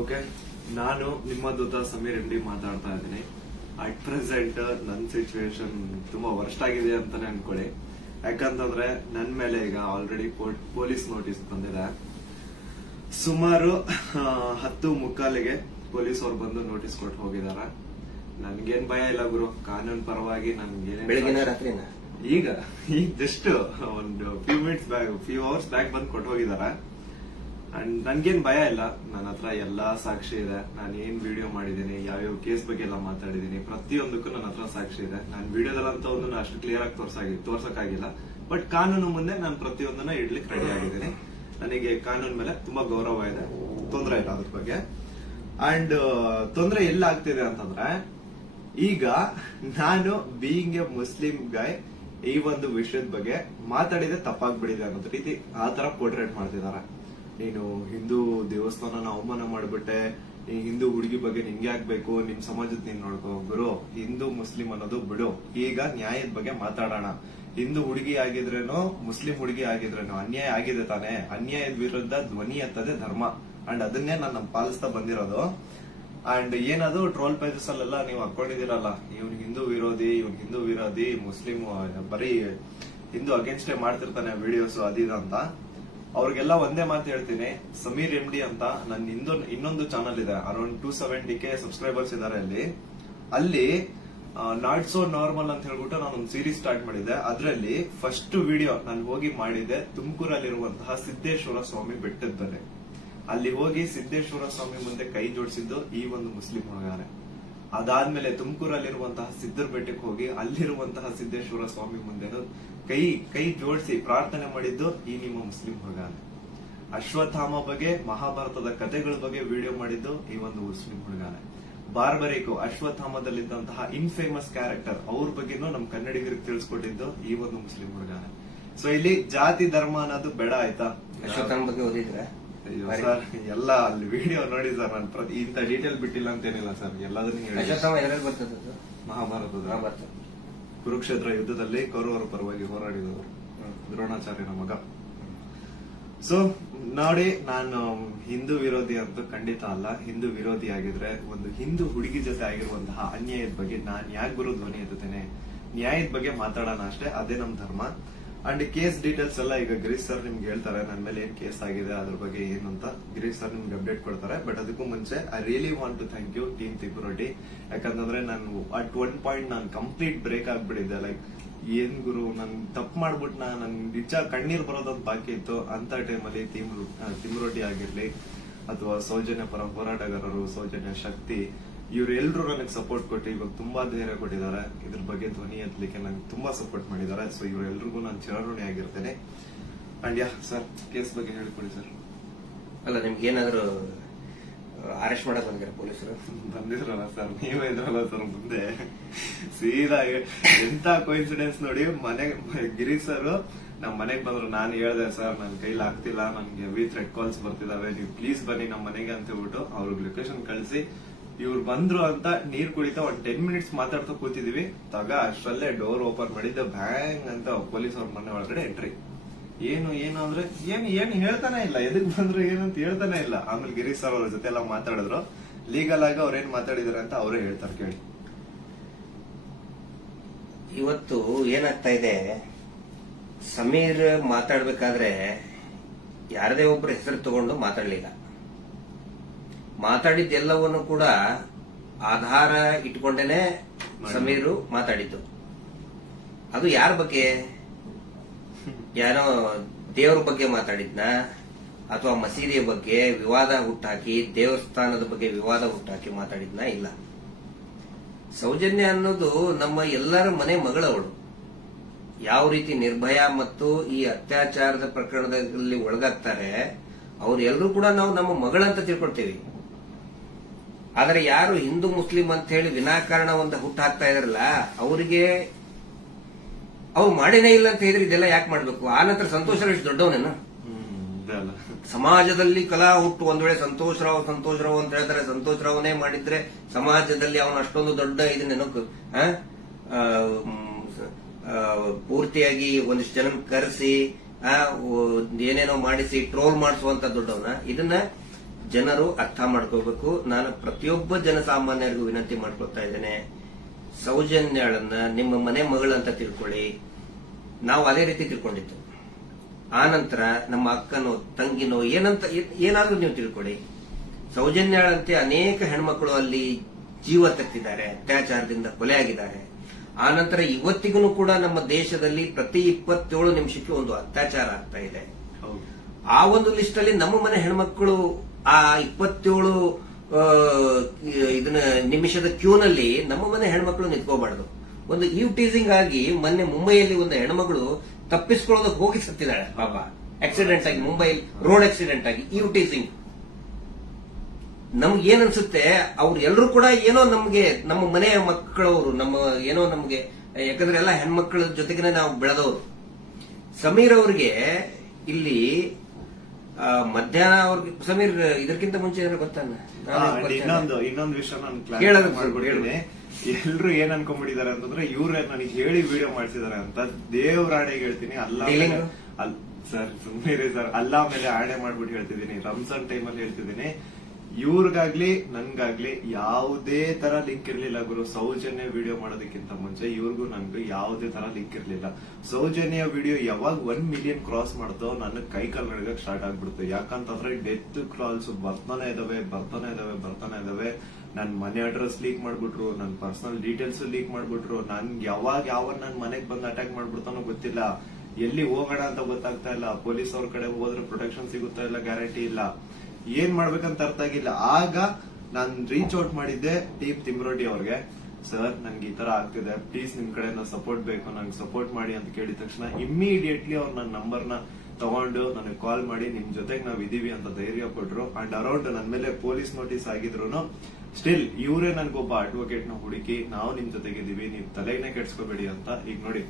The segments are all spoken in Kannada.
ಓಕೆ, ನಾನು ನಿಮ್ಮ ದೂತ ಸಮೀರ್ ಎಂ ಡಿ ಮಾತಾಡ್ತಾ ಇದ್ದೀನಿ. ಅಟ್ ಪ್ರೆಸೆಂಟ್ ನನ್ನ ಸಿಚುವೇಶನ್ ತುಂಬಾ ವರ್ಸ್ಟ್ ಆಗಿದೆ ಅಂತಾನೆ ಅನ್ಕೊಳ್ಳಿ. ಯಾಕಂತಂದ್ರೆ ನನ್ನ ಮೇಲೆ ಈಗ ಆಲ್ರೆಡಿ ಪೊಲೀಸ್ ನೋಟಿಸ್ ಬಂದಿದೆ. ಸುಮಾರು 10:45 ಪೊಲೀಸ್ ಅವ್ರು ಬಂದು ನೋಟಿಸ್ ಕೊಟ್ಟು ಹೋಗಿದಾರೆ. ನನ್ಗೇನ್ ಭಯ ಇಲ್ಲ ಗುರು, ಕಾನೂನು ಪರವಾಗಿ ನನ್ಗೇನೆ ಈಗ ಜಸ್ಟ್ ಒಂದು ಫ್ಯೂ ಅವರ್ಸ್ ಬ್ಯಾಕ್ ಬಂದು ಕೊಟ್ಟು ಹೋಗಿದಾರೆ. ಅಂಡ್ ನನ್ಗೇನ್ ಭಯ ಇಲ್ಲ. ನನ್ನ ಹತ್ರ ಎಲ್ಲಾ ಸಾಕ್ಷಿ ಇದೆ. ನಾನು ಏನ್ ವಿಡಿಯೋ ಮಾಡಿದೀನಿ, ಯಾವ್ಯಾವ ಕೇಸ್ ಬಗ್ಗೆ ಎಲ್ಲ ಮಾತಾಡಿದೀನಿ, ಪ್ರತಿಯೊಂದಕ್ಕೂ ನನ್ನ ಹತ್ರ ಸಾಕ್ಷಿ ಇದೆ. ನಾನು ವಿಡಿಯೋದಲ್ಲಂತ ಒಂದು ಅಷ್ಟು ಕ್ಲಿಯರ್ ಆಗಿ ತೋರ್ಸಕ್ಕಾಗಿಲ್ಲ, ಬಟ್ ಕಾನೂನು ಮುಂದೆ ನಾನು ಪ್ರತಿಯೊಂದನ್ನ ಇಡ್ಲಿಕ್ಕೆ ರೆಡಿ ಆಗಿದ್ದೀನಿ. ನನಗೆ ಕಾನೂನು ಮೇಲೆ ತುಂಬಾ ಗೌರವ ಇದೆ, ತೊಂದರೆ ಇಲ್ಲ ಅದ್ರ ಬಗ್ಗೆ. ಅಂಡ್ ತೊಂದರೆ ಎಲ್ಲ ಆಗ್ತಿದೆ ಅಂತಂದ್ರೆ, ಈಗ ನಾನು ಬೀಯಿಂಗ್ ಎ ಮುಸ್ಲಿಂ ಗಾಯ್ ಈ ಒಂದು ವಿಷಯದ ಬಗ್ಗೆ ಮಾತಾಡಿದ್ರೆ ತಪ್ಪಾಗ್ಬಿಡಿದೆ ಅನ್ನೋ ರೀತಿ ಆ ತರ ಪೋರ್ಟ್ರೇಟ್ ಮಾಡ್ತಿದ್ದಾರೆ. ನೀನು ಹಿಂದೂ ದೇವಸ್ಥಾನನ ಅವಮಾನ ಮಾಡ್ಬಿಟ್ಟೆ, ಈ ಹಿಂದೂ ಹುಡುಗಿ ಬಗ್ಗೆ ನಿಂಗೆ ಆಗ್ಬೇಕು, ನಿಮ್ ಸಮಾಜದ ನೀನ್ ನೋಡ್ಕೋ. ಗುರು, ಹಿಂದೂ ಮುಸ್ಲಿಂ ಅನ್ನೋದು ಬಿಡು, ಈಗ ನ್ಯಾಯದ ಬಗ್ಗೆ ಮಾತಾಡೋಣ. ಹಿಂದೂ ಹುಡುಗಿ ಆಗಿದ್ರೇನು ಮುಸ್ಲಿಂ ಹುಡುಗಿ ಆಗಿದ್ರೇನು ಅನ್ಯಾಯ ಆಗಿದೆ ತಾನೆ. ಅನ್ಯಾಯದ ವಿರುದ್ಧ ಧ್ವನಿ ಎತ್ತದೇ ಧರ್ಮ. ಅಂಡ್ ಅದನ್ನೇ ನಾನು ಪಾಲಿಸ್ತಾ ಬಂದಿರೋದು. ಅಂಡ್ ಏನದು ಟ್ರೋಲ್ ಪೇಜಸ್ ಅಲ್ಲೆಲ್ಲ ನೀವು ಹಾಕೊಂಡಿದಿರಲ್ಲ, ಇವ್ನ್ ಹಿಂದೂ ವಿರೋಧಿ ಮುಸ್ಲಿಂ ಬರೀ ಹಿಂದೂ ಅಗೇನ್ಸ್ಟ್ ಮಾಡ್ತಿರ್ತಾನೆ ವಿಡಿಯೋಸ್ ಅದಿದ ಅಂತ. ಅವ್ರಿಗೆಲ್ಲ ಒಂದೇ ಮಾತು ಹೇಳ್ತೀನಿ, ಸಮೀರ್ ಎಂ ಡಿ ಅಂತ ನನ್ನ ಇನ್ನೊಂದು ಚಾನಲ್ ಇದೆ, ಅರೌಂಡ್ 270K ಸಬ್ಸ್ಕ್ರೈಬರ್ಸ್ ಇದಾರೆ. ಅಲ್ಲಿ ನಾಟ್ ಸೋ ನಾರ್ಮಲ್ ಅಂತ ಹೇಳ್ಬಿಟ್ಟು ನಾನು ಒಂದು ಸೀರೀಸ್ ಸ್ಟಾರ್ಟ್ ಮಾಡಿದ್ದೆ. ಅದರಲ್ಲಿ ಫಸ್ಟ್ ವಿಡಿಯೋ ನಾನು ಹೋಗಿ ಮಾಡಿದ್ದೆ ತುಮಕೂರಲ್ಲಿರುವಂತಹ ಸಿದ್ದೇಶ್ವರ ಸ್ವಾಮಿ ಬೆಟ್ಟದ ಬೆಲೆ. ಅಲ್ಲಿ ಹೋಗಿ ಸಿದ್ದೇಶ್ವರ ಸ್ವಾಮಿ ಮುಂದೆ ಕೈ ಜೋಡಿಸಿದ್ದು ಈ ಒಂದು ಮುಸ್ಲಿಂ ಹುಡುಗಾನೆ. ಅದಾದ್ಮೇಲೆ ತುಮಕೂರಲ್ಲಿರುವಂತಹ ಸಿದ್ದರ ಬೆಟ್ಟಕ್ಕೆ ಹೋಗಿ ಅಲ್ಲಿರುವಂತಹ ಸಿದ್ದೇಶ್ವರ ಸ್ವಾಮಿ ಮುಂದೆ ಕೈ ಜೋಡಿಸಿ ಪ್ರಾರ್ಥನೆ ಮಾಡಿದ್ದು ಈ ನಿಮ್ಮ ಮುಸ್ಲಿಂ ಹುಡುಗಾನೆ. ಅಶ್ವತ್ಥಾಮ ಬಗ್ಗೆ, ಮಹಾಭಾರತದ ಕಥೆಗಳ ಬಗ್ಗೆ ವಿಡಿಯೋ ಮಾಡಿದ್ದು ಈ ಒಂದು ಮುಸ್ಲಿಂ ಹುಡುಗಾನೆ. ಬಾರ್ಬರಿಕು ಅಶ್ವತ್ಥಾಮದಲ್ಲಿದ್ದಂತಹ ಇನ್ಫೇಮಸ್ ಕ್ಯಾರೆಕ್ಟರ್ ಅವ್ರ ಬಗ್ಗೆನೂ ನಮ್ ಕನ್ನಡಿಗರಿಗೆ ತಿಳಿಸ್ಕೊಟ್ಟಿದ್ದು ಈ ಒಂದು ಮುಸ್ಲಿಂ ಹುಡುಗಾನೆ. ಸೊ ಇಲ್ಲಿ ಜಾತಿ ಧರ್ಮ ಅನ್ನೋದು ಬೇಡ, ಆಯ್ತಾ? ಅಶ್ವತ್ಥಾಮ ಬಗ್ಗೆ ಓದಿದ್ರೆ ಸರ್ ಎಲ್ಲ ಅಲ್ಲಿ ವಿಡಿಯೋ ನೋಡಿ ಸರ್. ನಾನು ಇಂತ ಡೀಟೇಲ್ ಬಿಟ್ಟಿಲ್ಲ ಅಂತೇನಿಲ್ಲ ಸರ್, ಎಲ್ಲದನ್ನು ಹೇಳಿ. ಮಹಾಭಾರತದ ಕುರುಕ್ಷೇತ್ರ ಯುದ್ಧದಲ್ಲಿ ಕೌರವರ ಪರವಾಗಿ ಹೋರಾಡಿದವರು ದ್ರೋಣಾಚಾರ್ಯನ ಮಗ. ಸೊ ನೋಡಿ, ನಾನು ಹಿಂದೂ ವಿರೋಧಿ ಅಂತೂ ಖಂಡಿತ ಅಲ್ಲ. ಹಿಂದೂ ವಿರೋಧಿ ಆಗಿದ್ರೆ ಒಂದು ಹಿಂದೂ ಹುಡುಗಿ ಜೊತೆ ಆಗಿರುವಂತಹ ಅನ್ಯಾಯದ ಬಗ್ಗೆ ನಾನ್ ಯಾಕೆ ಗುರು ಧ್ವನಿ ಎತ್ತುತ್ತೇನೆ? ನ್ಯಾಯದ ಬಗ್ಗೆ ಮಾತಾಡೋಣ ಅಷ್ಟೇ, ಅದೇ ನಮ್ ಧರ್ಮ. ಅಂಡ್ ಕೇಸ್ ಡೀಟೇಲ್ಸ್ ಎಲ್ಲ ಈಗ ಗಿರೀಶ್ ಸರ್ ನಿಮ್ಗೆ ಹೇಳ್ತಾರೆ, ನನ್ನ ಮೇಲೆ ಏನ್ ಕೇಸ್ ಆಗಿದೆ ಅದ್ರ ಬಗ್ಗೆ ಏನು ಅಂತ ಗಿರೀಶ್ ಸರ್ ನಿಮ್ಗೆ ಅಪ್ಡೇಟ್ ಕೊಡ್ತಾರೆ. ಬಟ್ ಅದಕ್ಕೂ ಮುಂಚೆ I really want to thank you team ತಿಪುರೊಡ್ಡಿ. ಯಾಕಂತಂದ್ರೆ ನಾನು ಅಟ್ ಒನ್ ಪಾಯಿಂಟ್ ನಾನು ಕಂಪ್ಲೀಟ್ ಬ್ರೇಕ್ ಆಗ್ಬಿಟ್ಟಿದ್ದೆ. ಲೈಕ್ ಏನ್ ಗುರು, ನನ್ ತಪ್ಪು ಮಾಡ್ಬಿಟ್ನ, ನನ್ ನಿಜ ಕಣ್ಣೀರ್ ಬರೋದೊಂದು ಬಾಕಿ ಇತ್ತು. ಅಂತ ಟೈಮಲ್ಲಿ ತಿಮುರೊಡ್ಡಿ ಆಗಿರ್ಲಿ ಅಥವಾ ಸೌಜನ್ಯ ಪರ ಹೋರಾಟಗಾರರು, ಸೌಜನ್ಯ ಶಕ್ತಿ, ಇವರೆಲ್ಲರೂ ನನಗೆ ಸಪೋರ್ಟ್ ಕೊಟ್ಟು ಇವಾಗ ತುಂಬಾ ಧೈರ್ಯ ಕೊಟ್ಟಿದ್ದಾರೆ. ಇದ್ರ ಬಗ್ಗೆ ಧ್ವನಿ ಎತ್ತಲಿಕ್ಕೆ ನಂಗೆ ತುಂಬಾ ಸಪೋರ್ಟ್ ಮಾಡಿದ್ದಾರೆ. ಸೊ ಇವರೆಲ್ರಿಗೂ ನಾನು ಚಿರಋಣಿ ಆಗಿರ್ತೇನೆ. ಅಂಡ್ ಯಾ ಸರ್, ಕೇಸ್ ಬಗ್ಗೆ ಹೇಳ್ಕೊಡಿ ಸರ್. ಅಲ್ಲ, ನಿಮ್ಗೆ ಏನಾದ್ರು ಅರೆಸ್ಟ್ ಮಾಡಕ್ ಬಂದಿರ ಪೊಲೀಸರು? ಬಂದಿದ್ರಲ್ಲ ಸರ್, ನೀವೇ ಇದ್ರಲ್ಲ ಸರ್ ಮುಂದೆ. ಸೀದಾ ಎಂತ ಕೋಇನ್ಸಿಡೆನ್ಸ್ ನೋಡಿ, ಗಿರೀಶ್ ಸರ್ ನಮ್ ಮನೆಗ್ ಬಂದ್ರು. ನಾನು ಹೇಳ್ದೆ, ಸರ್ ನನ್ ಕೈಲಿ ಆಗ್ತಿಲ್ಲ, ನನ್ಗೆ ಹೆವಿ ಥ್ರೆಡ್ ಕಾಲ್ಸ್ ಬರ್ತಿದಾವೆ, ನೀವು ಪ್ಲೀಸ್ ಬನ್ನಿ ನಮ್ಮ ಮನೆಗೆ ಅಂತ ಹೇಳ್ಬಿಟ್ಟು ಅವ್ರಿಗೆ ಲೊಕೇಶನ್ ಕಳಿಸಿ ಇವ್ರು ಬಂದ್ರು ಅಂತ ನೀರ್ ಕುಡಿತಾ ಒಂದ್ 10 minutes ಮಾತಾಡ್ತಾ ಕೂತಿದೀವಿ. ಅಷ್ಟರಲ್ಲೇ ಡೋರ್ ಓಪನ್ ಮಾಡಿದ್ದೆ, ಬ್ಯಾಂಗ್ ಅಂತ ಪೊಲೀಸ್ ಅವ್ರ ಮನೆ ಒಳಗಡೆ ಎಂಟ್ರಿ. ಏನು ಅಂದ್ರೆ ಏನ್ ಹೇಳ್ತಾನೆ ಇಲ್ಲ, ಎದಕ್ ಬಂದ್ರು ಏನಂತ ಹೇಳ್ತಾನೆ ಇಲ್ಲ. ಆಮೇಲೆ ಗಿರೀಶ್ ಸರ್ ಅವ್ರ ಜೊತೆ ಎಲ್ಲ ಮಾತಾಡಿದ್ರು. ಲೀಗಲ್ ಆಗಿ ಅವ್ರೇನ್ ಮಾತಾಡಿದಾರೆ ಅಂತ ಅವರೇ ಹೇಳ್ತಾರೆ, ಕೇಳಿ. ಇವತ್ತು ಏನಾಗ್ತಾ ಇದೆ, ಸಮೀರ್ ಮಾತಾಡ್ಬೇಕಾದ್ರೆ ಯಾರದೇ ಒಬ್ರು ಹೆಸರು ತಗೊಂಡು ಮಾತಾಡ್ಲಿಲ್ಲ. ಮಾತಾಡಿದ್ದೆಲ್ಲವನ್ನು ಕೂಡ ಆಧಾರ ಇಟ್ಕೊಂಡೇನೆ ಸಮೀರು ಮಾತಾಡಿದ್ದು. ಅದು ಯಾರ ಬಗ್ಗೆ? ಯಾರೋ ದೇವರ ಬಗ್ಗೆ ಮಾತಾಡಿದ್ನ, ಅಥವಾ ಮಸೀದಿಯ ಬಗ್ಗೆ ವಿವಾದ ಹುಟ್ಟಾಕಿ, ದೇವಸ್ಥಾನದ ಬಗ್ಗೆ ವಿವಾದ ಹುಟ್ಟಾಕಿ ಮಾತಾಡಿದ್ನ? ಇಲ್ಲ. ಸೌಜನ್ಯ ಅನ್ನೋದು ನಮ್ಮ ಎಲ್ಲರ ಮನೆ ಮಗಳವಳು. ಯಾವ ರೀತಿ ನಿರ್ಭಯ ಮತ್ತು ಈ ಅತ್ಯಾಚಾರದ ಪ್ರಕರಣದಲ್ಲಿ ಒಳಗಾಗ್ತಾರೆ, ಅವ್ರೆಲ್ಲರೂ ಕೂಡ ನಾವು ನಮ್ಮ ಮಗಳಂತ ತಿಳ್ಕೊಳ್ತೀವಿ. ಆದರೆ ಯಾರು ಹಿಂದೂ ಮುಸ್ಲಿಂ ಅಂತ ಹೇಳಿ ವಿನಾಕಾರಣ ಒಂದು ಹುಟ್ಟು ಹಾಕ್ತಾ ಇದಾರಲ್ಲ, ಅವರಿಗೆ ಅವ್ರು ಮಾಡೇನೇ ಇಲ್ಲ ಅಂತ ಹೇಳಿದ್ರೆ ಇದೆಲ್ಲ ಯಾಕೆ ಮಾಡ್ಬೇಕು? ಆ ನಂತರ ಸಂತೋಷ್ ರಾವ್ ಎಷ್ಟು ದೊಡ್ಡವನೇನ? ಸಮಾಜದಲ್ಲಿ ಕಲಾ ಹುಟ್ಟು ಒಂದ್ ವೇಳೆ ಸಂತೋಷ್ ರಾವ್ ಅಂತ ಹೇಳ್ತಾರೆ, ಸಂತೋಷ್ ರಾವ್ನೇ ಮಾಡಿದ್ರೆ ಸಮಾಜದಲ್ಲಿ ಅವನು ಅಷ್ಟೊಂದು ದೊಡ್ಡ ಇದನ್ನೇನೋ ಪೂರ್ತಿಯಾಗಿ ಒಂದಿಷ್ಟು ಜನ ಕರೆಸಿ ಏನೇನೋ ಮಾಡಿಸಿ ಟ್ರೋಲ್ ಮಾಡಿಸುವಂತ ದೊಡ್ಡವನ. ಇದನ್ನ ಜನರು ಅರ್ಥ ಮಾಡ್ಕೋಬೇಕು. ನಾನು ಪ್ರತಿಯೊಬ್ಬ ಜನಸಾಮಾನ್ಯರಿಗೂ ವಿನಂತಿ ಮಾಡ್ಕೊಳ್ತಾ ಇದ್ದೇನೆ, ಸೌಜನ್ಯಳನ್ನ ನಿಮ್ಮ ಮನೆ ಮಗಳಂತ ತಿಳ್ಕೊಳ್ಳಿ. ನಾವು ಅದೇ ರೀತಿ ತಿಳ್ಕೊಂಡಿದ್ದು. ಆನಂತರ ನಮ್ಮ ಅಕ್ಕನೋ ತಂಗಿನೋ ಏನಾದ್ರೂ ನೀವು ತಿಳ್ಕೊಳ್ಳಿ. ಸೌಜನ್ಯಳಂತೆ ಅನೇಕ ಹೆಣ್ಮಕ್ಳು ಅಲ್ಲಿ ಜೀವ ತೆತ್ತಿದ್ದಾರೆ, ಅತ್ಯಾಚಾರದಿಂದ ಕೊಲೆ ಆಗಿದ್ದಾರೆ. ಆನಂತರ ಇವತ್ತಿಗೂ ಕೂಡ ನಮ್ಮ ದೇಶದಲ್ಲಿ ಪ್ರತಿ 27 ನಿಮಿಷಕ್ಕೆ ಒಂದು ಅತ್ಯಾಚಾರ ಆಗ್ತಾ ಇದೆ. ಆ ಒಂದು ಲಿಸ್ಟ್ ಅಲ್ಲಿ ನಮ್ಮ ಮನೆ ಹೆಣ್ಮಕ್ಳು ಆ 27 ಇದನ್ನ ನಿಮಿಷದ ಕ್ಯೂನಲ್ಲಿ ನಮ್ಮ ಮನೆ ಹೆಣ್ಮಕ್ಳು ನಿಂತ್ಕೋಬಾರ್ದು. ಒಂದು ಟೀಸಿಂಗ್ ಆಗಿ ಮೊನ್ನೆ ಮುಂಬೈಯಲ್ಲಿ ಒಂದು ಹೆಣ್ಮಗಳು ತಪ್ಪಿಸ್ಕೊಳ್ಳೋದಕ್ಕೆ ಹೋಗಿ ಸತ್ತಿದ್ದಾಳೆ ಪಾಪ, ಆಕ್ಸಿಡೆಂಟ್ ಆಗಿ, ಮುಂಬೈ ರೋಡ್ ಆಕ್ಸಿಡೆಂಟ್ ಆಗಿ. ಟೀಸಿಂಗ್ ನಮ್ಗೆ ಏನ್ ಅನ್ಸುತ್ತೆ, ಅವ್ರು ಎಲ್ಲರೂ ಕೂಡ ಏನೋ ನಮ್ಗೆ ನಮ್ಮ ಮನೆಯ ಮಕ್ಕಳವರು, ಏನೋ ನಮ್ಗೆ, ಯಾಕಂದ್ರೆ ಎಲ್ಲ ಹೆಣ್ಮಕ್ಳ ಜೊತೆಗೆ ನಾವು ಬೆಳೆದವರು. ಸಮೀರ್ ಅವ್ರಿಗೆ ಇಲ್ಲಿ ಮಧ್ಯಾಹ್ನ ಅವ್ರಿಗೆ, ಸಮೀರ್ ಇದಕ್ಕಿಂತ ಮುಂಚೆ ಏನಾದ್ರು ಗೊತ್ತಾನ? ಇನ್ನೊಂದು ವಿಷಯ ನಾನು ಕ್ಲಾರಿಫೈ ಮಾಡ್ಕೊಡ್ತೀನಿ. ಎಲ್ರು ಏನ್ ಅನ್ಕೊಂಡ್ಬಿಟ್ಟಿದ್ದಾರೆ ಅಂತಂದ್ರೆ ಇವ್ರೆ ನನಗೆ ಹೇಳಿ ವಿಡಿಯೋ ಮಾಡ್ಸಿದಾರೆ ಅಂತ. ದೇವ್ರಾಣೆಗೆ ಹೇಳ್ತೀನಿ, ಸರ್ ಸುಮ್ಮನೆ ಸರ್, ಅಲ್ಲಾ ಮೇಲೆ ಆಣೆ ಮಾಡ್ಬಿಟ್ಟು ಹೇಳ್ತಿದ್ದೀನಿ, ರಂಜಾನ್ ಟೈಮ್ ಅಲ್ಲಿ ಹೇಳ್ತಿದ್ದೀನಿ. ಇವ್ರಿಗಾಗ್ಲಿ ನನ್ಗಾಗ್ಲಿ ಯಾವುದೇ ತರ ಲಿಂಕ್ ಇರ್ಲಿಲ್ಲ ಗುರು. ಸೌಜನ್ಯ ವಿಡಿಯೋ ಮಾಡೋದಕ್ಕಿಂತ ಮುಂಚೆ ಇವ್ರಿಗೂ ನನ್ಗೂ ಯಾವುದೇ ತರ ಲಿಂಕ್ ಇರ್ಲಿಲ್ಲ. ಸೌಜನ್ಯ ವಿಡಿಯೋ ಯಾವಾಗ 1 ಮಿಲಿಯನ್ ಕ್ರಾಸ್ ಮಾಡ್ತೋ ನನ್ನ ಕೈ ಕಾಲ್ ನಡಗಕ್ ಸ್ಟಾರ್ಟ್ ಆಗ್ಬಿಡ್ತು. ಯಾಕಂತಂದ್ರೆ ಡೆತ್ ಕಾಲ್ಸ್ ಬರ್ತಾನೆ ಇದಾವೆ. ನನ್ ಮನೆ ಅಡ್ರೆಸ್ ಲೀಕ್ ಮಾಡ್ಬಿಟ್ರು, ನನ್ ಪರ್ಸನಲ್ ಡೀಟೇಲ್ಸ್ ಲೀಕ್ ಮಾಡ್ಬಿಟ್ರು. ನನ್ಗೆ ಯಾವ ನನ್ ಮನೆಗ್ ಬಂದು ಅಟ್ಯಾಕ್ ಮಾಡ್ಬಿಡ್ತಾನೋ ಗೊತ್ತಿಲ್ಲ. ಎಲ್ಲಿ ಹೋಗೋಣ ಅಂತ ಗೊತ್ತಾಗ್ತಾ ಇಲ್ಲ. ಪೊಲೀಸ್ ಅವ್ರ ಕಡೆ ಹೋದ್ರೆ ಪ್ರೊಟೆಕ್ಷನ್ ಸಿಗುತ್ತಾ ಇಲ್ಲ, ಗ್ಯಾರಂಟಿ ಇಲ್ಲ. ಏನ್ ಮಾಡ್ಬೇಕಂತ ಅರ್ಥ ಆಗಿಲ್ಲ. ಆಗ ನಾನ್ ರೀಚ್ ಔಟ್ ಮಾಡಿದ್ದೆ ಟೀಮ್ ತಿಮ್ರೋಟಿ ಅವ್ರಿಗೆ. ಸರ್ ನನ್ಗೆ ಈ ತರ ಆಗ್ತಿದೆ, ಪ್ಲೀಸ್ ನಿಮ್ ಕಡೆ ಸಪೋರ್ಟ್ ಬೇಕು, ನಂಗೆ ಸಪೋರ್ಟ್ ಮಾಡಿ ಅಂತ ಕೇಳಿದ ತಕ್ಷಣ ಇಮ್ಮಿಡಿಯೇಟ್ಲಿ ಅವ್ರು ನನ್ನ ನಂಬರ್ನ ತಗೊಂಡು ನನಗೆ ಕಾಲ್ ಮಾಡಿ ನಿಮ್ ಜೊತೆಗೆ ನಾವ್ ಇದೀವಿ ಅಂತ ಧೈರ್ಯ ಕೊಟ್ರು. ಅಂಡ್ ಅರೌಂಡ್ ನನ್ ಮೇಲೆ ಪೊಲೀಸ್ ನೋಟಿಸ್ ಆಗಿದ್ರು ಸ್ಟಿಲ್ ಇವರೇ ನನ್ಗೊಬ್ಬ ಅಡ್ವೊಕೇಟ್ ನ ಹುಡುಕಿ ನಾವು ನಿಮ್ ಜೊತೆಗಿದೀವಿ, ನೀವ್ ತಲೆನೇ ಕೆಡ್ಸ್ಕೋಬೇಡಿ ಅಂತ. ಈಗ ನೋಡಿ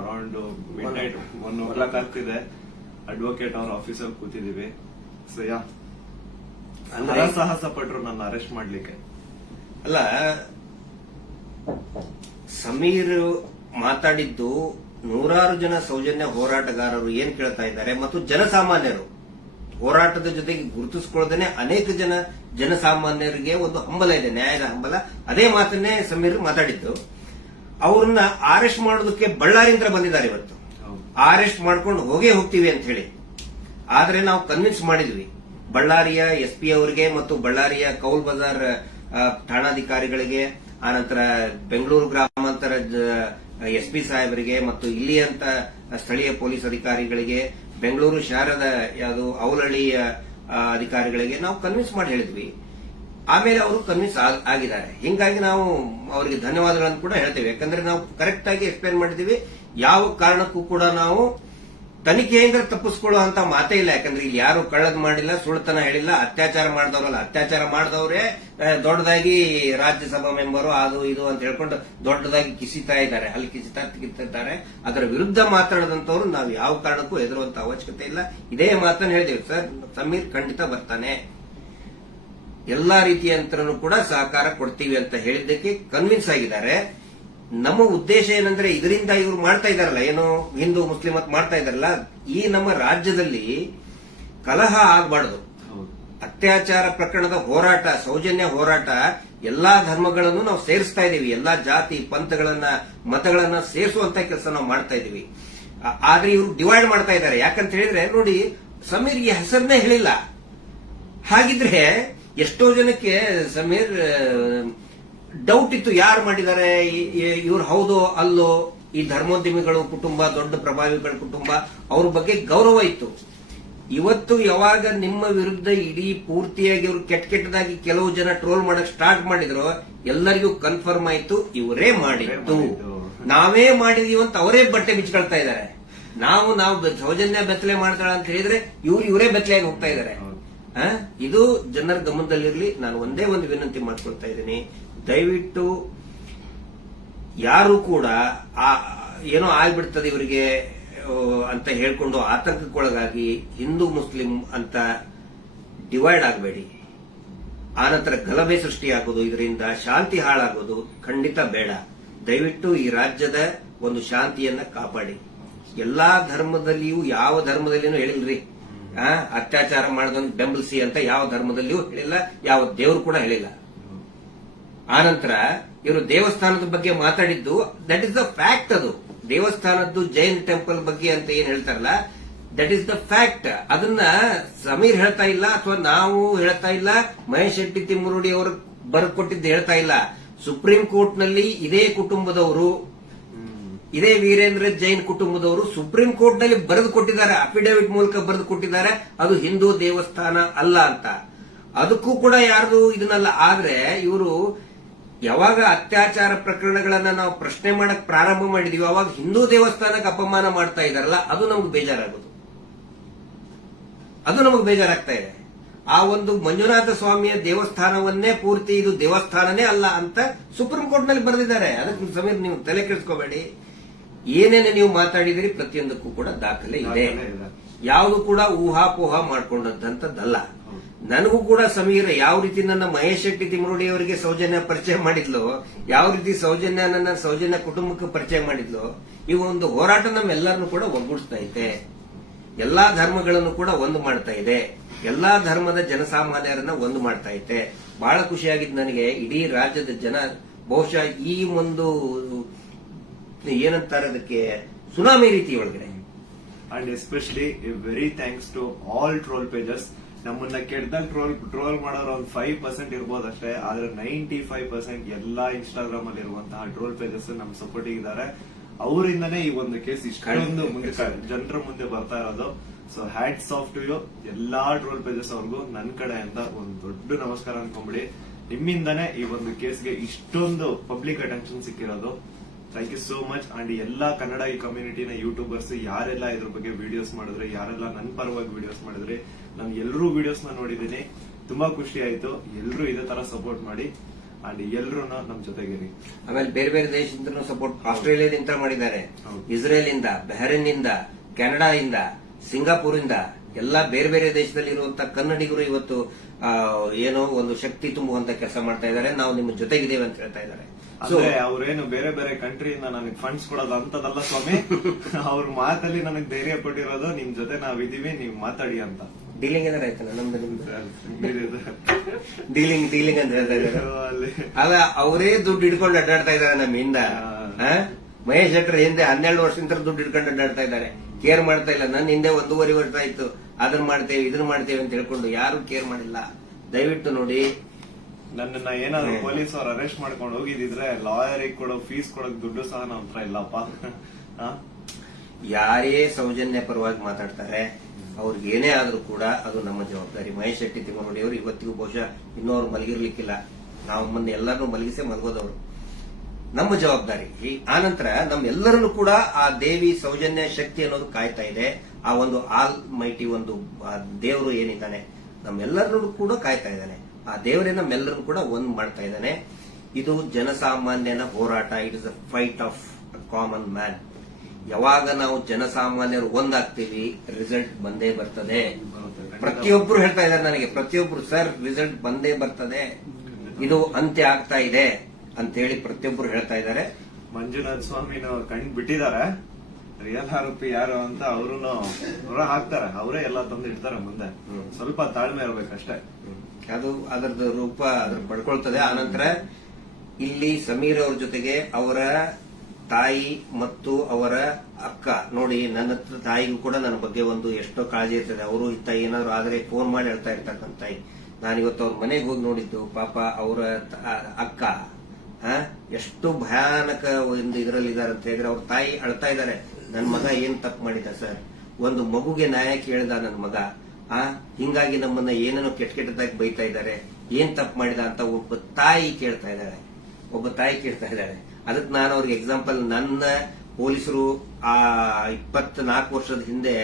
ಅರೌಂಡ್ ಮಿಡ್ ನೈಟ್ 1 ಆಗ್ತಿದೆ, ಅಡ್ವೊಕೇಟ್ ಅವ್ರ ಆಫೀಸಲ್ಲಿ ಕೂತಿದೀವಿ. ಸೊ ಯಾ ಸಾಹಸ ಪಟ್ರು ನನ್ನ ಅರೆಸ್ಟ್ ಮಾಡ್ಲಿಕ್ಕೆ. ಅಲ್ಲ, ಸಮೀರ್ ಮಾತಾಡಿದ್ದು ನೂರಾರು ಜನ ಸೌಜನ್ಯ ಹೋರಾಟಗಾರರು ಏನ್ ಕೇಳ್ತಾ ಇದ್ದಾರೆ ಮತ್ತು ಜನಸಾಮಾನ್ಯರು ಹೋರಾಟದ ಜೊತೆಗೆ ಗುರುತಿಸಿಕೊಳ್ಳದೇನೆ ಅನೇಕ ಜನಸಾಮಾನ್ಯರಿಗೆ ಒಂದು ಹಂಬಲ ಇದೆ, ನ್ಯಾಯದ ಹಂಬಲ. ಅದೇ ಮಾತನ್ನೇ ಸಮೀರ್ ಮಾತಾಡಿದ್ದು. ಅವ್ರನ್ನ ಅರೆಸ್ಟ್ ಮಾಡೋದಕ್ಕೆ ಬಳ್ಳಾರಿಯಿಂದ ಬಂದಿದ್ದಾರೆ ಇವತ್ತು. ಅರೆಸ್ಟ್ ಮಾಡ್ಕೊಂಡು ಹೋಗ್ತೀವಿ ಅಂತ ಹೇಳಿ. ಆದ್ರೆ ನಾವು ಕನ್ವಿನ್ಸ್ ಮಾಡಿದ್ವಿ ಬಳ್ಳಾರಿಯ SP ಅವರಿಗೆ ಮತ್ತು ಬಳ್ಳಾರಿಯ ಕೌಲ್ ಬಜಾರ್ ಠಾಣಾಧಿಕಾರಿಗಳಿಗೆ, ಆನಂತರ ಬೆಂಗಳೂರು ಗ್ರಾಮಾಂತರ SP ಸಾಹೇಬರಿಗೆ ಮತ್ತು ಇಲ್ಲಿಯಂತ ಸ್ಥಳೀಯ ಪೊಲೀಸ್ ಅಧಿಕಾರಿಗಳಿಗೆ, ಬೆಂಗಳೂರು ಶಹರದ ಯಾವುದು ಅವಲಹಳ್ಳಿಯ ಅಧಿಕಾರಿಗಳಿಗೆ ನಾವು ಕನ್ವಿನ್ಸ್ ಮಾಡಿ ಹೇಳಿದ್ವಿ. ಆಮೇಲೆ ಅವರು ಕನ್ವಿನ್ಸ್ ಆಗಿದ್ದಾರೆ. ಹಿಂಗಾಗಿ ನಾವು ಅವರಿಗೆ ಧನ್ಯವಾದಗಳನ್ನು ಕೂಡ ಹೇಳ್ತೇವೆ. ಯಾಕಂದ್ರೆ ನಾವು ಕರೆಕ್ಟ್ ಆಗಿ ಎಕ್ಸ್ಪ್ಲೇನ್ ಮಾಡಿದೀವಿ. ಯಾವ ಕಾರಣಕ್ಕೂ ಕೂಡ ನಾವು ತನಿಖೆಯಿಂದ ತಪ್ಪಿಸ್ಕೊಳ್ಳುವಂತ ಮಾತೇ ಇಲ್ಲ. ಯಾಕಂದ್ರೆ ಇಲ್ಲಿ ಯಾರು ಕಳ್ಳದ್ ಮಾಡಿಲ್ಲ, ಸುಳ್ತನ ಹೇಳಿಲ್ಲ, ಅತ್ಯಾಚಾರ ಮಾಡಿದವರಲ್ಲ. ಅತ್ಯಾಚಾರ ಮಾಡಿದವರೇ ದೊಡ್ಡದಾಗಿ ರಾಜ್ಯಸಭಾ ಮೆಂಬರು ಅದು ಇದು ಅಂತ ಹೇಳ್ಕೊಂಡು ದೊಡ್ಡದಾಗಿ ಕಿಸಿತಾ ಇದ್ದಾರೆ, ಅಲ್ಲಿ ಕಿಸಿತಾರೆ. ಅದರ ವಿರುದ್ಧ ಮಾತಾಡದಂತವ್ರು ನಾವು ಯಾವ ಕಾರಣಕ್ಕೂ ಹೆದರುವಂತ ಅವಶ್ಯಕತೆ ಇಲ್ಲ. ಇದೇ ಮಾತನ್ನು ಹೇಳಿದೇವೆ ಸರ್, ಸಮೀರ್ ಖಂಡಿತ ಬರ್ತಾನೆ, ಎಲ್ಲಾ ರೀತಿಯಂತರನು ಕೂಡ ಸಹಕಾರ ಕೊಡ್ತೀವಿ ಅಂತ ಹೇಳಿದ್ದಕ್ಕೆ ಕನ್ವಿನ್ಸ್ ಆಗಿದ್ದಾರೆ. ನಮ್ಮ ಉದ್ದೇಶ ಏನಂದ್ರೆ ಇದರಿಂದ ಇವರು ಮಾಡ್ತಾ ಇದಾರಲ್ಲ, ಏನು ಹಿಂದೂ ಮುಸ್ಲಿಂ ಅಂತ ಮಾಡ್ತಾ ಇದಾರಲ್ಲ, ಈ ನಮ್ಮ ರಾಜ್ಯದಲ್ಲಿ ಕಲಹ ಆಗಬಾರದು. ಅತ್ಯಾಚಾರ ಪ್ರಕರಣದ ಹೋರಾಟ, ಸೌಜನ್ಯ ಹೋರಾಟ, ಎಲ್ಲಾ ಧರ್ಮಗಳನ್ನು ನಾವು ಸೇರಿಸ್ತಾ ಇದೀವಿ. ಎಲ್ಲಾ ಜಾತಿ ಪಂಥಗಳನ್ನ ಮತಗಳನ್ನ ಸೇರಿಸುವಂತ ಕೆಲಸ ನಾವು ಮಾಡ್ತಾ ಇದೀವಿ. ಆದ್ರೆ ಇವರು ಡಿವೈಡ್ ಮಾಡ್ತಾ ಇದ್ದಾರೆ. ಯಾಕಂತ ಹೇಳಿದ್ರೆ ನೋಡಿ, ಸಮೀರ್ಗೆ ಹೆಸರನ್ನೇ ಹೇಳಿಲ್ಲ. ಹಾಗಿದ್ರೆ ಎಷ್ಟೋ ಜನಕ್ಕೆ ಸಮೀರ್ ಡೌಟ್ ಇತ್ತು, ಯಾರು ಮಾಡಿದ್ದಾರೆ, ಇವ್ರು ಹೌದೋ ಅಲ್ಲೋ. ಈ ಧರ್ಮೋದ್ಯಮಿಗಳು ಕುಟುಂಬ, ದೊಡ್ಡ ಪ್ರಭಾವಿಗಳ ಕುಟುಂಬ, ಅವ್ರ ಬಗ್ಗೆ ಗೌರವ ಇತ್ತು. ಇವತ್ತು ಯಾವಾಗ ನಿಮ್ಮ ವಿರುದ್ಧ ಇಡೀ ಪೂರ್ತಿಯಾಗಿ ಅವರು ಕೆಟ್ಟದಾಗಿ ಕೆಲವು ಜನ ಟ್ರೋಲ್ ಮಾಡಕ್ ಸ್ಟಾರ್ಟ್ ಮಾಡಿದ್ರು, ಎಲ್ಲರಿಗೂ ಕನ್ಫರ್ಮ್ ಆಯ್ತು ಇವರೇ ಮಾಡಿದ್ದು, ನಾವೇ ಮಾಡಿದೀವಿ ಅಂತ ಅವರೇ ಬಟ್ಟೆ ಬಿಚ್ಕೊಳ್ತಾ ಇದ್ದಾರೆ. ನಾವು ಸೌಜನ್ಯ ಬೆತ್ತಲೆ ಮಾಡ್ತಾಳೆ ಅಂತ ಹೇಳಿದ್ರೆ ಇವರೇ ಬೆತ್ತಲೆಯಾಗಿ ಹೋಗ್ತಾ ಇದ್ದಾರೆ. ಇದು ಜನರ ಗಮನದಲ್ಲಿರಲಿ. ನಾನು ಒಂದೇ ಒಂದು ವಿನಂತಿ ಮಾಡ್ಕೊಳ್ತಾ ಇದ್ದೀನಿ, ದಯವಿಟ್ಟು ಯಾರು ಕೂಡ ಏನೋ ಆಗ್ಬಿಡ್ತದೆ ಇವರಿಗೆ ಅಂತ ಹೇಳ್ಕೊಂಡು ಆತಂಕಕ್ಕೊಳಗಾಗಿ ಹಿಂದೂ ಮುಸ್ಲಿಂ ಅಂತ ಡಿವೈಡ್ ಆಗಬೇಡಿ. ಆನಂತರ ಗಲಭೆ ಸೃಷ್ಟಿಯಾಗೋದು, ಇದರಿಂದ ಶಾಂತಿ ಹಾಳಾಗೋದು ಖಂಡಿತ ಬೇಡ. ದಯವಿಟ್ಟು ಈ ರಾಜ್ಯದ ಒಂದು ಶಾಂತಿಯನ್ನ ಕಾಪಾಡಿ. ಎಲ್ಲಾ ಧರ್ಮದಲ್ಲಿಯೂ ಯಾವ ಧರ್ಮದಲ್ಲಿನೂ ಹೇಳಿಲ್ರಿ ಅತ್ಯಾಚಾರ ಮಾಡೋದನ್ನು ಬೆಂಬಲಿಸಿ ಅಂತ ಯಾವ ಧರ್ಮದಲ್ಲಿಯೂ ಹೇಳಿಲ್ಲ, ಯಾವ ದೇವರು ಕೂಡ ಹೇಳಿಲ್ಲ. ಆನಂತರ ಇವರು ದೇವಸ್ಥಾನದ ಬಗ್ಗೆ ಮಾತಾಡಿದ್ದು ದಟ್ ಇಸ್ ದ ಫ್ಯಾಕ್ಟ್. ಅದು ದೇವಸ್ಥಾನದ್ದು ಜೈನ್ ಟೆಂಪಲ್ ಬಗ್ಗೆ ಅಂತ ಏನ್ ಹೇಳ್ತಾರಲ್ಲ, ದಟ್ ಇಸ್ ದ ಫ್ಯಾಕ್ಟ್. ಅದನ್ನ ಸಮೀರ್ ಹೇಳ್ತಾ ಇಲ್ಲ, ಅಥವಾ ನಾವು ಹೇಳ್ತಾ ಇಲ್ಲ, ಮಹೇಶ್ ಶೆಟ್ಟಿ ತಿಮ್ಮರುಡಿ ಅವರು ಬರೆದು ಕೊಟ್ಟಿದ್ದು ಹೇಳ್ತಾ ಇಲ್ಲ. ಸುಪ್ರೀಂ ಕೋರ್ಟ್ ನಲ್ಲಿ ಇದೇ ಕುಟುಂಬದವರು, ಇದೇ ವೀರೇಂದ್ರ ಜೈನ್ ಕುಟುಂಬದವರು ಸುಪ್ರೀಂ ಕೋರ್ಟ್ ನಲ್ಲಿ ಬರೆದು ಕೊಟ್ಟಿದ್ದಾರೆ, ಅಫಿಡವಿಟ್ ಮೂಲಕ ಬರೆದು ಕೊಟ್ಟಿದ್ದಾರೆ, ಅದು ಹಿಂದೂ ದೇವಸ್ಥಾನ ಅಲ್ಲ ಅಂತ. ಅದಕ್ಕೂ ಕೂಡ ಯಾರ್ದು ಇದನ್ನಲ್ಲ. ಆದ್ರೆ ಇವರು ಯಾವಾಗ ಅತ್ಯಾಚಾರ ಪ್ರಕರಣಗಳನ್ನ ನಾವು ಪ್ರಶ್ನೆ ಮಾಡಕ್ ಪ್ರಾರಂಭ ಮಾಡಿದೀವಿ, ಅವಾಗ ಹಿಂದೂ ದೇವಸ್ಥಾನಕ್ಕೆ ಅಪಮಾನ ಮಾಡ್ತಾ ಇದಾರಲ್ಲ, ಅದು ನಮ್ಗೆ ಬೇಜಾರಾಗೋದು, ಅದು ನಮಗೆ ಬೇಜಾರಾಗ್ತಾ ಇದೆ. ಆ ಒಂದು ಮಂಜುನಾಥ ಸ್ವಾಮಿಯ ದೇವಸ್ಥಾನವನ್ನೇ ಪೂರ್ತಿ ಇದು ದೇವಸ್ಥಾನನೇ ಅಲ್ಲ ಅಂತ ಸುಪ್ರೀಂ ಕೋರ್ಟ್ ನಲ್ಲಿ ಬರೆದಿದ್ದಾರೆ. ಅದಕ್ಕೆ ಸಮೀರ್ ನೀವು ತಲೆ ಕೆಡಿಸ್ಕೋಬೇಡಿ. ಏನೇನು ನೀವು ಮಾತಾಡಿದಿರಿ ಪ್ರತಿಯೊಂದಕ್ಕೂ ಕೂಡ ದಾಖಲೆ ಇದೆ. ಯಾವುದು ಕೂಡ ಊಹಾಪೋಹ ಮಾಡ್ಕೊಂಡಂತದ್ದಲ್ಲ. ನನಗೂ ಕೂಡ ಸಮೀರ್ ಯಾವ ರೀತಿ ನನ್ನ ಮಹೇಶ್ ಶೆಟ್ಟಿ ತಿಮ್ಮರುಡಿ ಅವರಿಗೆ ಸೌಜನ್ಯ ಪರಿಚಯ ಮಾಡಿದ್ಲು, ಯಾವ ರೀತಿ ಸೌಜನ್ಯ ಕುಟುಂಬಕ್ಕೆ ಪರಿಚಯ ಮಾಡಿದ್ಲು, ಈ ಒಂದು ಹೋರಾಟ ನಮ್ಮೆಲ್ಲರನ್ನು ಕೂಡ ಒಗ್ಗೂಡಿಸ್ತಾ ಇದೆ. ಎಲ್ಲಾ ಧರ್ಮಗಳನ್ನು ಕೂಡ ಒಂದು ಮಾಡ್ತಾ ಇದೆ, ಎಲ್ಲಾ ಧರ್ಮದ ಜನಸಾಮಾನ್ಯರನ್ನ ಒಂದು ಮಾಡ್ತಾ ಇದೆ. ಬಹಳ ಖುಷಿಯಾಗಿದ್ದು ನನಗೆ. ಇಡೀ ರಾಜ್ಯದ ಜನ ಬಹುಶಃ ಈ ಒಂದು ಏನಂತಾರೆ ಅದಕ್ಕೆ ಸುನಾಮಿ ರೀತಿ ಒಳಗಡೆ. And especially very thanks to all troll pages. ನಮ್ಮನ್ನ ಕೆಟ್ಟದಾಗ ಟ್ರೋಲ್ ಮಾಡೋರು ಒಂದು 5% ಇರ್ಬೋದಷ್ಟೇ, ಆದ್ರೆ 95% ಎಲ್ಲಾ ಇನ್ಸ್ಟಾಗ್ರಾಮ್ ಅಲ್ಲಿ ಇರುವಂತಹ ಟ್ರೋಲ್ ಪೇಜಸ್ ನಮ್ ಸಪೋರ್ಟ್ ಇದ್ದಾರೆ. ಅವರಿಂದನೇ ಈ ಒಂದು ಕೇಸ್ ಇಷ್ಟೊಂದು ಮುಂದೆ ಜನರ ಮುಂದೆ ಬರ್ತಾ ಇರೋದು. So hats off to you ಎಲ್ಲಾ ಟ್ರೋಲ್ ಪೇಜಸ್ ಅವ್ರಿಗೂ ನನ್ನ ಕಡೆಯಿಂದ ಒಂದು ದೊಡ್ಡ ನಮಸ್ಕಾರ ಅನ್ಕೊಂಬಿಡಿ. ನಿಮ್ಮಿಂದಾನೇ ಈ ಒಂದು ಕೇಸ್ಗೆ ಇಷ್ಟೊಂದು ಪಬ್ಲಿಕ್ ಅಟೆನ್ಷನ್ ಸಿಕ್ಕಿರೋದು. Thank you so much. And ಎಲ್ಲಾ ಕನ್ನಡ ಈ ಕಮ್ಯುನಿಟಿನ ಯೂಟ್ಯೂಬರ್ಸ್ ಯಾರೆಲ್ಲ ಇದ್ರ ಬಗ್ಗೆ ವಿಡಿಯೋಸ್ ಮಾಡಿದ್ರೆ, ಯಾರೆಲ್ಲ ನನ್ನ ಪರವಾಗಿ ವಿಡಿಯೋಸ್ ಮಾಡಿದ್ರೆ, ನಾನು ಎಲ್ಲರೂ ವಿಡಿಯೋಸ್ ನ ನೋಡಿದೀನಿ. ತುಂಬಾ ಖುಷಿ ಆಯ್ತು. ಎಲ್ಲರೂ ಇದೇ ತರ ಸಪೋರ್ಟ್ ಮಾಡಿ ಅಂಡ್ ಎಲ್ಲರೂ ನಮ್ ಜೊತೆಗಿರಿ. ಆಮೇಲೆ ಬೇರೆ ಬೇರೆ ದೇಶದಿಂದ ಸಪೋರ್ಟ್, ಆಸ್ಟ್ರೇಲಿಯಾದಿಂದ ಮಾಡಿದ್ದಾರೆ, ಇಸ್ರೇಲ್ ಇಂದ, ಬಹರೇನ್ ಇಂದ, ಕೆನಡಾ ಇಂದ, ಸಿಂಗಾಪುರ್ ಇಂದ, ಎಲ್ಲಾ ಬೇರೆ ಬೇರೆ ದೇಶದಲ್ಲಿ ಇರುವಂತಹ ಕನ್ನಡಿಗರು ಇವತ್ತು ಏನೋ ಒಂದು ಶಕ್ತಿ ತುಂಬುವಂತ ಕೆಲಸ ಮಾಡ್ತಾ ಇದ್ದಾರೆ. ನಾವು ನಿಮ್ಮ ಜೊತೆಗಿದ್ದೇವೆ ಅಂತ ಹೇಳ್ತಾ ಇದ್ದಾರೆ. ಅಂದ್ರೆ ಅವ್ರೇನು ಬೇರೆ ಬೇರೆ ಕಂಟ್ರಿಯಿಂದ ನನಗೆ ಫಂಡ್ಸ್ ಕೊಡೋದು ಅಂತದಲ್ಲ ಸ್ವಾಮಿ. ಅವ್ರ ಮಾತಲ್ಲಿ ನನಗೆ ಧೈರ್ಯ ಕೊಟ್ಟಿರೋದು ನಿಮ್ ಜೊತೆ ನಾವಿದೀವಿ, ನೀವ್ ಮಾತಾಡಿ ಅಂತ. ಡೀಲಿಂಗ್ ಏನಾರ ಆಯ್ತಲ್ಲ ನಮ್ದು ಡೀಲಿಂಗ್ ಅಂತ ಹೇಳ್ತಾ ಇದ್ದಾರೆ. ಅಲ್ಲ, ಅವರೇ ದುಡ್ಡು ಹಿಡ್ಕೊಂಡು ಅಡ್ಡಾಡ್ತಾ ಇದ್ದಾರೆ ನಮ್ಮಿಂದ. ಮಹೇಶ್ ಶೆಟ್ಟರ್ ಹಿಂದೆ 12 ವರ್ಷದಿಂದ ದುಡ್ಡು ಹಿಡ್ಕೊಂಡು ಅಡ್ಡಾಡ್ತಾ ಇದ್ದಾರೆ. ಕೇರ್ ಮಾಡ್ತಾ ಇಲ್ಲ. ನನ್ನ ಹಿಂದೆ 1.5 ವರ್ಷ ಆಯ್ತು ಅದನ್ನ ಮಾಡ್ತೇವೆ ಇದನ್ನ ಮಾಡ್ತೇವೆ ಅಂತ ಹೇಳ್ಕೊಂಡು ಯಾರು ಕೇರ್ ಮಾಡಿಲ್ಲ. ದಯವಿಟ್ಟು ನೋಡಿ, ನನ್ನನ್ನ ಏನಾದ್ರು ಪೊಲೀಸ್ ಅವ್ರು ಅರೆಸ್ಟ್ ಮಾಡ್ಕೊಂಡು ಹೋಗಿದ್ರೆ ಲಾಯರ್ ಕೊಡೋ ಫೀಸ್ ಕೊಡೋಕ್ ದುಡ್ಡು ಸಹ ನಮ್ಮ ಹತ್ರ ಇಲ್ಲಪ್ಪ. ಯಾರೇ ಸೌಜನ್ಯ ಪರವಾಗಿ ಮಾತಾಡ್ತಾರೆ, ಅವ್ರಿಗೆ ಏನೇ ಆದ್ರೂ ಕೂಡ ಅದು ನಮ್ಮ ಜವಾಬ್ದಾರಿ. ಮಹೇಶ್ ಶೆಟ್ಟಿ ತಿಮ್ಮರುಡಿ ಅವರು ಇವತ್ತಿಗೂ ಬಹುಶಃ ಇನ್ನೂ ಅವ್ರು ಮಲಗಿರ್ಲಿಕ್ಕಿಲ್ಲ. ನಾವು ಮೊನ್ನೆ ಎಲ್ಲರನ್ನೂ ಮಲಗಿಸೇ ಮಲಗೋದವರು. ನಮ್ಮ ಜವಾಬ್ದಾರಿ. ಆನಂತರ ನಮ್ಮೆಲ್ಲರನ್ನು ಕೂಡ ಆ ದೇವಿ ಸೌಜನ್ಯ ಶಕ್ತಿ ಅನ್ನೋದು ಕಾಯ್ತಾ ಇದೆ. ಆ ಒಂದು ಆಲ್ ಮೈಟಿ ಒಂದು ದೇವರು ಏನಿದ್ದಾನೆ ನಮ್ಮೆಲ್ಲರನ್ನು ಕೂಡ ಕಾಯ್ತಾ ಇದ್ದಾನೆ. ಆ ದೇವರೇ ನಮ್ಮೆಲ್ಲರನ್ನು ಕೂಡ ಒಂದ್ ಮಾಡ್ತಾ ಇದ್ದಾನೆ. ಇದು ಜನಸಾಮಾನ್ಯನ ಹೋರಾಟ. It is a fight of common man. ಯಾವಾಗ ನಾವು ಜನಸಾಮಾನ್ಯರು ಒಂದಾಗ್ತೀವಿ, ರಿಸಲ್ಟ್ ಬಂದೇ ಬರ್ತದೆ. ಪ್ರತಿಯೊಬ್ಬರು ಹೇಳ್ತಾ ಇದ್ದಾರೆ ನನಗೆ, ಪ್ರತಿಯೊಬ್ಬರು ಸರ್ ರಿಸಲ್ಟ್ ಬಂದೇ ಬರ್ತದೆ, ಇದು ಅಂತ್ಯ ಆಗ್ತಾ ಇದೆ ಅಂತ ಹೇಳಿ ಪ್ರತಿಯೊಬ್ಬರು ಹೇಳ್ತಾ ಇದ್ದಾರೆ. ಮಂಜುನಾಥ ಸ್ವಾಮಿನ ಕಂಡು ಬಿಟ್ಟಿದ್ದಾರೆ. ರಿಯಲ್ ಆರೋಪಿ ಯಾರು ಅಂತ ಅವರು ಹೊರ ಹಾಕ್ತಾರೆ. ಅವರೇ ಎಲ್ಲ ತಂದು ಇಡ್ತಾರೆ ಮುಂದೆ. ಸ್ವಲ್ಪ ತಾಳ್ಮೆ ಇರ್ಬೇಕಷ್ಟೇ. ಅದು ಅದರದ್ದು ರೂಪ ಅದ್ರ ಪಡ್ಕೊಳ್ತದೆ. ಆನಂತರ ಇಲ್ಲಿ ಸಮೀರ್ ಅವ್ರ ಜೊತೆಗೆ ಅವರ ತಾಯಿ ಮತ್ತು ಅವರ ಅಕ್ಕ ನೋಡಿ, ನನ್ನ ತಾಯಿಗೂ ಕೂಡ ನನ್ನ ಬಗ್ಗೆ ಒಂದು ಎಷ್ಟೋ ಕಾಳಜಿ ಇರ್ತದೆ. ಅವರು ಇತ್ತ ಏನಾದ್ರು ಆದ್ರೆ ಫೋನ್ ಮಾಡಿ ಹೇಳ್ತಾ ಇರ್ತಕ್ಕಂಥ ತಾಯಿ. ನಾನಿವತ್ತು ಅವ್ರ ಮನೆಗೆ ಹೋಗಿ ನೋಡಿದ್ದು. ಪಾಪ ಅವರ ಅಕ್ಕ ಎಷ್ಟು ಭಯಾನಕ ಒಂದು ಇದರಲ್ಲಿದ್ದಾರೆ ಅಂತ ಹೇಳಿದ್ರೆ, ಅವ್ರ ತಾಯಿ ಅಳ್ತಾ ಇದ್ದಾರೆ. ನನ್ನ ಮಗ ಏನ್ ತಪ್ಪು ಮಾಡಿದ ಸರ್, ಒಂದು ಮಗುಗೆ ನ್ಯಾಯ ಕೇಳಿದ ನನ್ನ ಮಗ, ಹಿಂಗಾಗಿ ನಮ್ಮನ್ನ ಏನೇನೋ ಕೆಟ್ಟದಾಗಿ ಬೈತಾ ಇದ್ದಾರೆ, ಏನ್ ತಪ್ಪು ಮಾಡಿದ ಅಂತ ಒಬ್ಬ ತಾಯಿ ಕೇಳ್ತಾ ಇದ್ದಾರೆ. ಅದಕ್ಕೆ ನಾನು ಅವ್ರಿಗೆ ಎಕ್ಸಾಂಪಲ್, ನನ್ನ ಪೊಲೀಸರು ಆ 24 ವರ್ಷದ ಹಿಂದೆ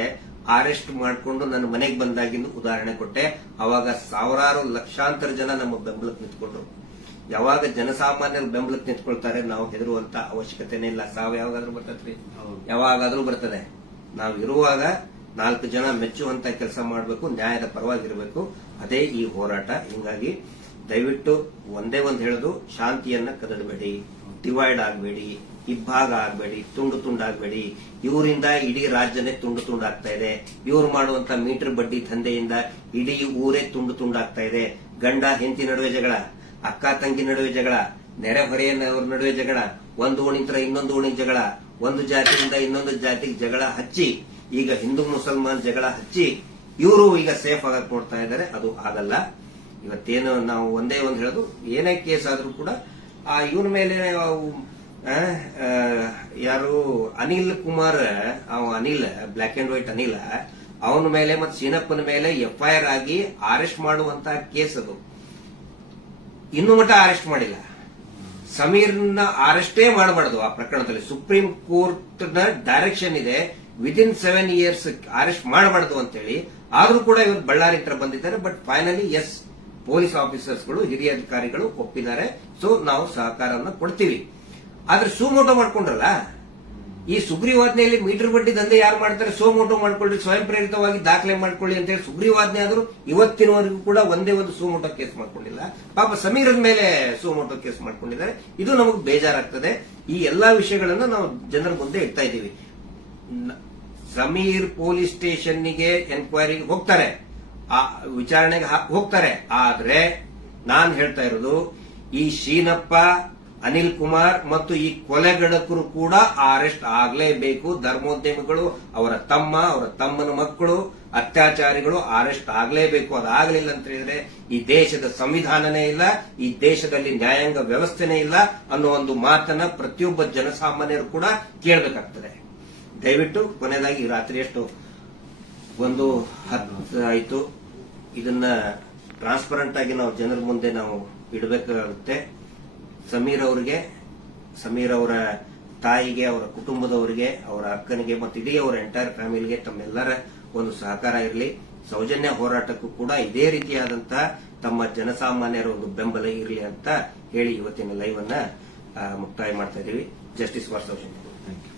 ಅರೆಸ್ಟ್ ಮಾಡಿಕೊಂಡು ನನ್ನ ಮನೆಗೆ ಬಂದಾಗಿಂದು ಉದಾಹರಣೆ ಕೊಟ್ಟೆ. ಅವಾಗ ಸಾವಿರಾರು ಲಕ್ಷಾಂತರ ಜನ ನಮ್ಮ ಬೆಂಬಲಕ್ಕೆ ನಿಂತ್ಕೊಂಡ್ರು. ಯಾವಾಗ ಜನಸಾಮಾನ್ಯರು ಬೆಂಬಲಕ್ಕೆ ನಿಂತ್ಕೊಳ್ತಾರೆ, ನಾವು ಹೆದರುವಂತ ಅವಶ್ಯಕತೆನೇ ಇಲ್ಲ. ಸಾವು ಯಾವಾಗಾದ್ರೂ ಬರ್ತದ್ರಿ, ಯಾವಾಗಾದ್ರೂ ಬರ್ತದೆ. ನಾವು ಇರುವಾಗ 4 ಜನ ಮೆಚ್ಚುವಂತ ಕೆಲಸ ಮಾಡಬೇಕು, ನ್ಯಾಯದ ಪರವಾಗಿರಬೇಕು. ಅದೇ ಈ ಹೋರಾಟ. ಹಿಂಗಾಗಿ ದಯವಿಟ್ಟು ಒಂದೇ ಒಂದು ಹೇಳೋದು, ಶಾಂತಿಯನ್ನ ಕದಡಬೇಡಿ, ಡಿವೈಡ್ ಆಗಬೇಡಿ, ಇಬ್ಬಾಗ ಆಗಬೇಡಿ, ತುಂಡು ತುಂಡಾಗಬೇಡಿ. ಇವರಿಂದ ಇಡೀ ರಾಜ್ಯನೇ ತುಂಡು ತುಂಡಾಗ್ತಾ ಇದೆ. ಇವ್ರು ಮಾಡುವಂತ ಮೀಟರ್ ಬಡ್ಡಿ ದಂಧೆಯಿಂದ ಇಡೀ ಊರೇ ತುಂಡು ತುಂಡಾಗ್ತಾ ಇದೆ. ಗಂಡ ಹೆಂಡತಿ ನಡುವೆ ಜಗಳ, ಅಕ್ಕ ತಂಗಿ ನಡುವೆ ಜಗಳ, ನೆರೆಹೊರೆಯವ್ರ ನಡುವೆ ಜಗಳ, ಒಂದು ಓಣಿಂತರ ಇನ್ನೊಂದು ಓಣಿ ಜಗಳ, ಒಂದು ಜಾತಿಯಿಂದ ಇನ್ನೊಂದು ಜಾತಿಗೆ ಜಗಳ ಹಚ್ಚಿ, ಈಗ ಹಿಂದೂ ಮುಸಲ್ಮಾನ್ ಜಗಳ ಹಚ್ಚಿ ಇವರು ಈಗ ಸೇಫ್ ಆಗಕ್ ನೋಡ್ತಾ ಇದ್ದಾರೆ. ಅದು ಆಗಲ್ಲ. ಇವತ್ತೇನು ನಾವು ಒಂದೇ ಒಂದು ಹೇಳೋದು, ಏನೇ ಕೇಸ್ ಆದ್ರೂ ಕೂಡ ಇವನ ಮೇಲೆ ಯಾರು Anil Kumar, Anil black and white Anil, ಅವನ ಮೇಲೆ ಮತ್ತು ಸೀನಪ್ಪನ ಮೇಲೆ FIR ಆಗಿ ಅರೆಸ್ಟ್ ಮಾಡುವಂತಹ ಕೇಸ್ ಅದು. ಇನ್ನೂ ಮಟ್ಟ ಅರೆಸ್ಟ್ ಮಾಡಿಲ್ಲ. ಸಮೀರ್ನ ಅರೆಸ್ಟೇ ಮಾಡಬಾರದು ಆ ಪ್ರಕರಣದಲ್ಲಿ. ಸುಪ್ರೀಂ ಕೋರ್ಟ್ ನ ಡೈರೆಕ್ಷನ್ ಇದೆ, ವಿದಿನ್ 7 years ಅರೆಸ್ಟ್ ಮಾಡಬಾರದು ಅಂತೇಳಿ. ಆದ್ರೂ ಕೂಡ ಇವತ್ತು ಬಳ್ಳಾರಿ ಹತ್ರ ಬಂದಿದ್ದಾರೆ. ಬಟ್ ಫೈನಲಿ ಎಸ್, ಪೊಲೀಸ್ ಆಫೀಸರ್ಸ್ಗಳು, ಹಿರಿಯ ಅಧಿಕಾರಿಗಳು ಒಪ್ಪಿದ್ದಾರೆ. ಸೊ ನಾವು ಸಹಕಾರವನ್ನು ಕೊಡ್ತೀವಿ. ಆದ್ರೆ ಸುಮೋಟೋ ಮಾಡ್ಕೊಂಡ್ರಲ್ಲ, ಈ ಸುಗ್ರೀವಾಜ್ಞೆಯಲ್ಲಿ ಮೀಟರ್ ಬಡ್ಡಿ ದಂಧೆ ಯಾರು ಮಾಡ್ತಾರೆ, ಸುಮೋಟೋ ಮಾಡ್ಕೊಳ್ಳಿ, ಸ್ವಯಂ ಪ್ರೇರಿತವಾಗಿ ದಾಖಲೆ ಮಾಡ್ಕೊಳ್ಳಿ ಅಂತ ಹೇಳಿ ಸುಗ್ರೀವಾಜ್ಞೆ ಆದರೂ ಇವತ್ತಿನವರೆಗೂ ಕೂಡ ಒಂದೇ ಒಂದು ಸುಮೋಟೋ ಕೇಸ್ ಮಾಡ್ಕೊಂಡಿಲ್ಲ. ಪಾಪ ಸಮೀರದ ಮೇಲೆ ಸುಮೋಟೋ ಕೇಸ್ ಮಾಡ್ಕೊಂಡಿದ್ದಾರೆ. ಇದು ನಮಗೆ ಬೇಜಾರಾಗ್ತದೆ. ಈ ಎಲ್ಲಾ ವಿಷಯಗಳನ್ನ ನಾವು ಜನರ ಮುಂದೆ ಇಡ್ತಾ ಇದ್ದೀವಿ. ಸಮೀರ್ ಪೊಲೀಸ್ ಸ್ಟೇಷನ್ಗೆ ಎನ್ಕ್ವೈರಿಗೆ ಹೋಗ್ತಾರೆ, ಆ ವಿಚಾರಣೆಗೆ ಹೋಗ್ತಾರೆ. ಆದ್ರೆ ನಾನ್ ಹೇಳ್ತಾ ಇರೋದು, ಈ ಶೀನಪ್ಪ, ಅನಿಲ್ ಕುಮಾರ್ ಮತ್ತು ಈ ಕೊಲೆಗಡಕರು ಕೂಡ ಅರೆಸ್ಟ್ ಆಗಲೇಬೇಕು. ಧರ್ಮೋದ್ಯಮಿಗಳು, ಅವರ ತಮ್ಮ, ಅವರ ತಮ್ಮನ ಮಕ್ಕಳು, ಅತ್ಯಾಚಾರಿಗಳು ಅರೆಸ್ಟ್ ಆಗಲೇಬೇಕು. ಅದಾಗಲಿಲ್ಲ ಅಂತ ಹೇಳಿದ್ರೆ ಈ ದೇಶದ ಸಂವಿಧಾನನೇ ಇಲ್ಲ, ಈ ದೇಶದಲ್ಲಿ ನ್ಯಾಯಾಂಗ ವ್ಯವಸ್ಥೆನೇ ಇಲ್ಲ ಅನ್ನೋ ಒಂದು ಮಾತನ್ನ ಪ್ರತಿಯೊಬ್ಬ ಜನಸಾಮಾನ್ಯರು ಕೂಡ ಕೇಳಬೇಕಾಗ್ತದೆ. ದಯವಿಟ್ಟು ಕೊನೆಯದಾಗಿ ರಾತ್ರಿ ಎಷ್ಟು 1:10 ಆಯಿತು. ಇದನ್ನ ಟ್ರಾನ್ಸ್ಪರೆಂಟ್ ಆಗಿ ನಾವು ಜನರ ಮುಂದೆ ನಾವು ಇಡಬೇಕಾಗುತ್ತೆ. ಸಮೀರ್ ಅವರ ತಾಯಿಗೆ, ಅವರ ಕುಟುಂಬದವರಿಗೆ, ಅವರ ಅಕ್ಕನಿಗೆ ಮತ್ತು ಇಡೀ ಅವರ ಎಂಟೈರ್ ಫ್ಯಾಮಿಲಿಗೆ ತಮ್ಮೆಲ್ಲರ ಒಂದು ಸಹಕಾರ ಇರಲಿ. ಸೌಜನ್ಯ ಹೋರಾಟಕ್ಕೂ ಕೂಡ ಇದೇ ರೀತಿಯಾದಂತಹ ತಮ್ಮ ಜನಸಾಮಾನ್ಯರ ಒಂದು ಬೆಂಬಲ ಇರಲಿ ಅಂತ ಹೇಳಿ ಇವತ್ತಿನ ಲೈವ್ ಅನ್ನ ಮುಕ್ತಾಯ ಮಾಡ್ತಾ ಇದ್ದೀವಿ. Justice for Soujanya. Thank you.